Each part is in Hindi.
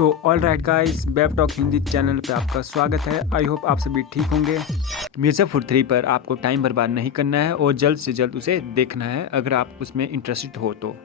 So all right guys, web talk Hindi channel पे आपका स्वागत है। आई होप आप सभी ठीक होंगे। मिर्ज़ापुर 3 पर आपको टाइम बर्बाद नहीं करना है और जल्द से जल्द उसे देखना है अगर आप उसमें इंटरेस्टेड हो तो।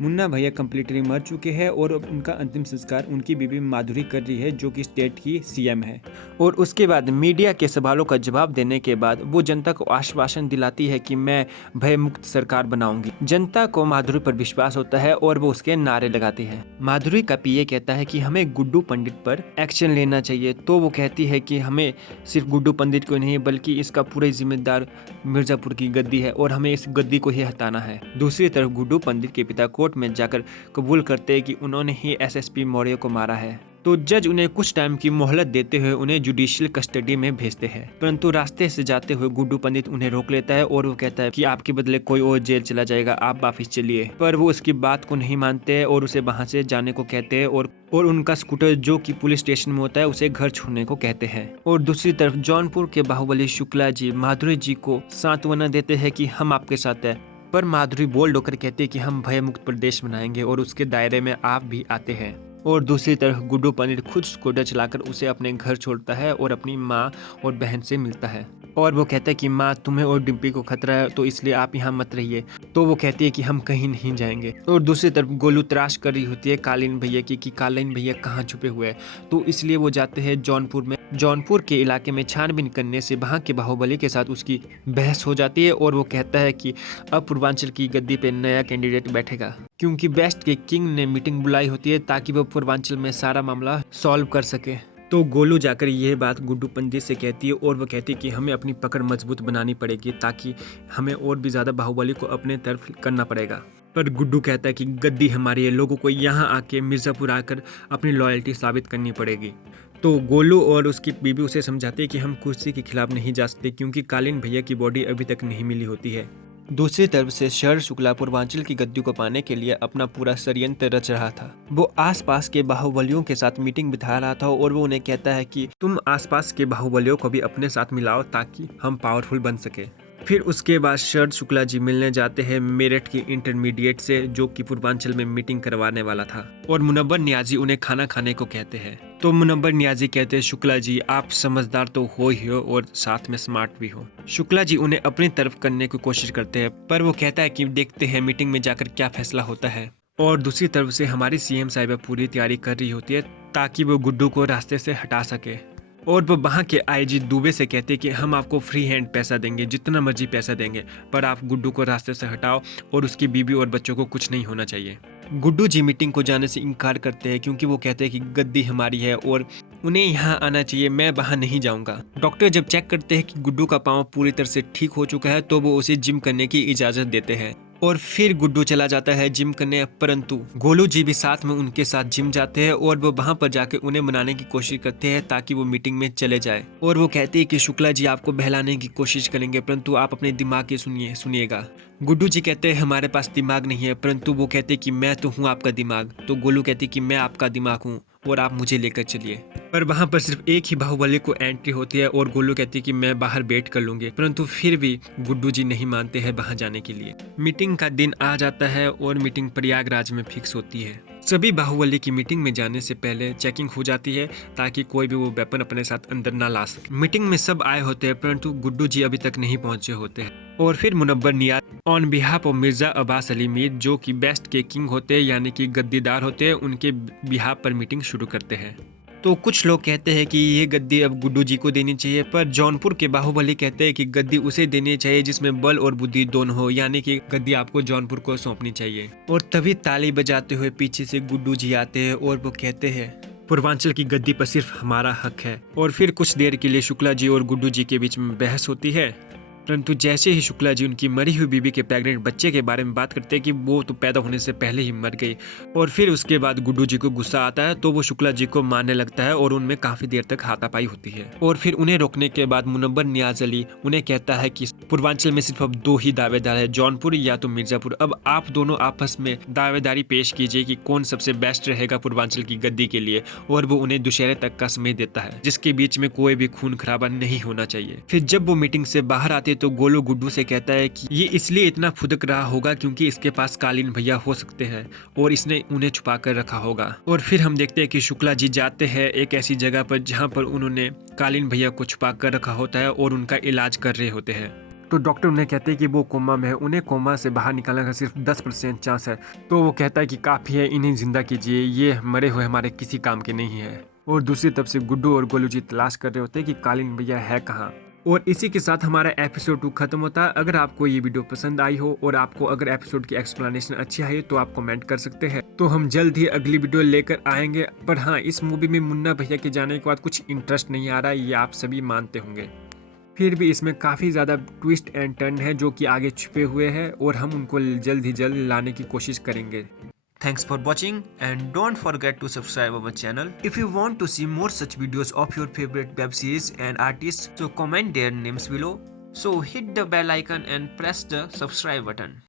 मुन्ना भैया कम्प्लीटली मर चुके हैं और अब उनका अंतिम संस्कार उनकी बीवी माधुरी कर रही है, जो कि स्टेट की सीएम है। और उसके बाद मीडिया के सवालों का जवाब देने के बाद वो जनता को आश्वासन दिलाती है कि मैं भय मुक्त सरकार बनाऊंगी। जनता को माधुरी पर विश्वास होता है और वो उसके नारे लगाती है। माधुरी का पीए कहता है कि हमें गुड्डू पंडित पर एक्शन लेना चाहिए, तो वो कहती है कि हमें सिर्फ गुड्डू पंडित को नहीं बल्कि इसका पूरा जिम्मेदार मिर्जापुर की गद्दी है और हमें इस गद्दी को ही हटाना है। दूसरी तरफ गुड्डू पंडित के पिता कोर्ट में जाकर कबूल करते हैं कि उन्होंने ही एसएसपी मौर्य को मारा है। तो जज उन्हें कुछ टाइम की मोहलत देते हुए उन्हें जुडिशियल कस्टडी में भेजते हैं, परंतु रास्ते से जाते हुए गुड्डू पंडित उन्हें रोक लेता है और वो कहता है कि आपके बदले कोई और जेल चला जाएगा, आप वापिस चलिए। पर वो उसकी बात को नहीं मानते हैं और उसे वहां से जाने को कहते हैं और उनका स्कूटर जो कि पुलिस स्टेशन में होता है उसे घर छोड़ने को कहते हैं। और दूसरी तरफ जौनपुर के बाहुबली शुक्ला जी माधुरी जी को सांत्वना देते हैं कि हम आपके साथ है, पर माधुरी बोल्ड होकर कहती है कि हम भय मुक्त प्रदेश बनाएंगे और उसके दायरे में आप भी आते हैं। और दूसरी तरफ गुड्डू पंडित खुद स्कूटर चलाकर उसे अपने घर छोड़ता है और अपनी माँ और बहन से मिलता है और वो कहता है कि माँ तुम्हें और डिम्पी को खतरा है तो इसलिए आप यहाँ मत रहिए। तो वो कहती है कि हम कहीं नहीं जाएंगे। और दूसरी तरफ गोलू तलाश कर रही होती है कालीन भैया की कि कालीन भैया कहाँ छुपे हुए हैं, तो इसलिए वो जाते हैं जौनपुर में। जौनपुर के इलाके में छानबीन करने से वहाँ के बाहुबली के साथ उसकी बहस हो जाती है और वो कहता है कि अब पूर्वांचल की गद्दी पे नया कैंडिडेट बैठेगा, क्योंकि वेस्ट के किंग ने मीटिंग बुलाई होती है ताकि वो पूर्वांचल में सारा मामला सॉल्व कर सके। तो गोलू जाकर यह बात गुड्डू पंडित से कहती है और वो कहती है कि हमें अपनी पकड़ मजबूत बनानी पड़ेगी ताकि हमें और भी ज्यादा बाहुबली को अपने तरफ करना पड़ेगा। पर गुड्डू कहता है कि गद्दी हमारी है, लोगों को यहाँ आके मिर्जापुर आकर अपनी लॉयल्टी साबित करनी पड़ेगी। तो गोलू और उसकी बीबी उसे समझाते हैं कि हम कुर्सी के खिलाफ नहीं जा सकते क्योंकि कालीन भैया की बॉडी अभी तक नहीं मिली होती है। दूसरी तरफ से शरद शुक्ला पूर्वांचल की गद्दी को पाने के लिए अपना पूरा षड्यंत्र रच रहा था। वो आसपास के बाहुबलियों के साथ मीटिंग बिठा रहा था और वो उन्हें कहता है कि तुम आसपास के बाहुबलियों को भी अपने साथ मिलाओ ताकि हम पावरफुल बन सके। फिर उसके बाद शरद शुक्ला जी मिलने जाते हैं मेरठ की इंटरमीडिएट से, जो कि पूर्वांचल में मीटिंग करवाने वाला था, और मुनव्वर नियाजी उन्हें खाना खाने को कहते हैं। तो मुनव्वर नियाजी कहते हैं शुक्ला जी आप समझदार तो हो ही हो और साथ में स्मार्ट भी हो। शुक्ला जी उन्हें अपनी तरफ करने की कोशिश करते हैं, पर वो कहता है कि देखते हैं मीटिंग में जाकर क्या फैसला होता है। और दूसरी तरफ से हमारी सीएम साहिबा पूरी तैयारी कर रही होती है ताकि वो गुड्डू को रास्ते से हटा सके। और वो वहाँ के आईजी दुबे से कहते हैं कि हम आपको फ्री हैंड पैसा देंगे, जितना मर्जी पैसा देंगे, पर आप गुड्डू को रास्ते से हटाओ और उसकी बीवी और बच्चों को कुछ नहीं होना चाहिए। गुड्डू जी मीटिंग को जाने से इनकार करते हैं क्योंकि वो कहते हैं कि गद्दी हमारी है और उन्हें यहाँ आना चाहिए, मैं वहाँ नहीं जाऊँगा। डॉक्टर जब चेक करते हैं कि गुड्डू का पाँव पूरी तरह से ठीक हो चुका है तो वो उसे जिम करने की इजाज़त देते हैं और फिर गुड्डू चला जाता है जिम करने, परंतु गोलू जी भी साथ में उनके साथ जिम जाते हैं और वो वहां पर जाके उन्हें मनाने की कोशिश करते हैं ताकि वो मीटिंग में चले जाए। और वो कहते हैं कि शुक्ला जी आपको बहलाने की कोशिश करेंगे परंतु आप अपने दिमाग की सुनिएगा। गुड्डू जी कहते हैं हमारे पास दिमाग नहीं है, परंतु वो कहते हैं कि मैं तो हूँ आपका दिमाग। तो गोलू कहती है कि मैं आपका दिमाग हूँ और आप मुझे लेकर चलिए। पर वहां पर सिर्फ एक ही बाहुबली को एंट्री होती है और गोलू कहती है कि मैं बाहर वेट कर लूंगी, परंतु फिर भी गुड्डू जी नहीं मानते हैं वहां जाने के लिए। मीटिंग का दिन आ जाता है और मीटिंग प्रयागराज में फिक्स होती है। सभी बाहुबली की मीटिंग में जाने से पहले चेकिंग हो जाती है ताकि कोई भी वो वेपन अपने साथ अंदर ना ला सके। मीटिंग में सब आए होते हैं परंतु गुड्डू जी अभी तक नहीं पहुंचे होते हैं। और फिर Munawwar Niyaz on behalf of Mirza Abbas Ali Mir, जो कि वेस्ट के किंग होते हैं यानी कि गद्दीदार होते हैं, उनके बिहाफ पर मीटिंग शुरू करते हैं। तो कुछ लोग कहते हैं कि ये गद्दी अब गुड्डू जी को देनी चाहिए, पर जौनपुर के बाहुबली कहते हैं कि गद्दी उसे देनी चाहिए जिसमें बल और बुद्धि दोनों हो, यानी कि गद्दी आपको जौनपुर को सौंपनी चाहिए। और तभी ताली बजाते हुए पीछे से गुड्डू जी आते हैं और वो कहते हैं पूर्वांचल की गद्दी पर सिर्फ हमारा हक है। और फिर कुछ देर के लिए शुक्ला जी और गुड्डू जी के बीच में बहस होती है, परंतु जैसे ही शुक्ला जी उनकी मरी हुई बीबी के प्रेग्नेंट बच्चे के बारे में बात करते हैं कि वो तो पैदा होने से पहले ही मर गई, और फिर उसके बाद गुड्डू जी को गुस्सा आता है तो वो शुक्ला जी को मारने लगता है और उनमें काफी देर तक हाथापाई होती है। और फिर उन्हें रोकने के बाद मुनव्वर नियाज अली उन्हें कहता है कि पूर्वांचल में सिर्फ अब दो ही दावेदार है, जौनपुर या तो मिर्जापुर। अब आप दोनों आपस में दावेदारी पेश कीजिए कि कौन सबसे बेस्ट रहेगा पूर्वांचल की गद्दी के लिए। और वो उन्हें दुशहरे तक का समय देता है जिसके बीच में कोई भी खून खराबा नहीं होना चाहिए। फिर जब वो मीटिंग से बाहर आते आते तो गोलू गुड्डू से कहता है कि ये इसलिए इतना फुदक रहा होगा क्योंकि इसके पास कालीन भैया हो सकते हैं और इसने उन्हें छुपा कर रखा होगा। और फिर हम देखते हैं कि शुक्ला जी जाते हैं एक ऐसी जगह पर जहाँ पर उन्होंने कालीन भैया को छुपा कर रखा होता है और उनका इलाज कर रहे होते हैं। तो डॉक्टर उन्हें कहते हैं कि वो कोमा में है, उन्हें कोमा से बाहर निकालने का सिर्फ 10% चांस है। तो वो कहता है कि काफ़ी है, इन्हें जिंदा कीजिए, ये मरे हुए हमारे किसी काम के नहीं है। और दूसरी तरफ से गुड्डू और गोलू जी तलाश कर रहे होते हैं कि कालीन भैया है कहाँ। और इसी के साथ हमारा एपिसोड 2 खत्म होता है। अगर आपको ये वीडियो पसंद आई हो और आपको अगर एपिसोड की एक्सप्लेनेशन अच्छी आई तो आप कमेंट कर सकते हैं। तो हम जल्द ही अगली वीडियो लेकर आएंगे। पर हाँ, इस मूवी में मुन्ना भैया के जाने के बाद कुछ इंटरेस्ट नहीं आ रहा है, ये आप सभी मानते होंगे। फिर भी इसमें काफ़ी ज़्यादा ट्विस्ट एंड टर्न है जो कि आगे छुपे हुए हैं और हम उनको जल्द ही जल्द लाने की कोशिश करेंगे। Thanks for watching and don't forget to subscribe our channel. If you want to see more such videos of your favorite web series and artists, so comment their names below. So hit the bell icon and press the subscribe button.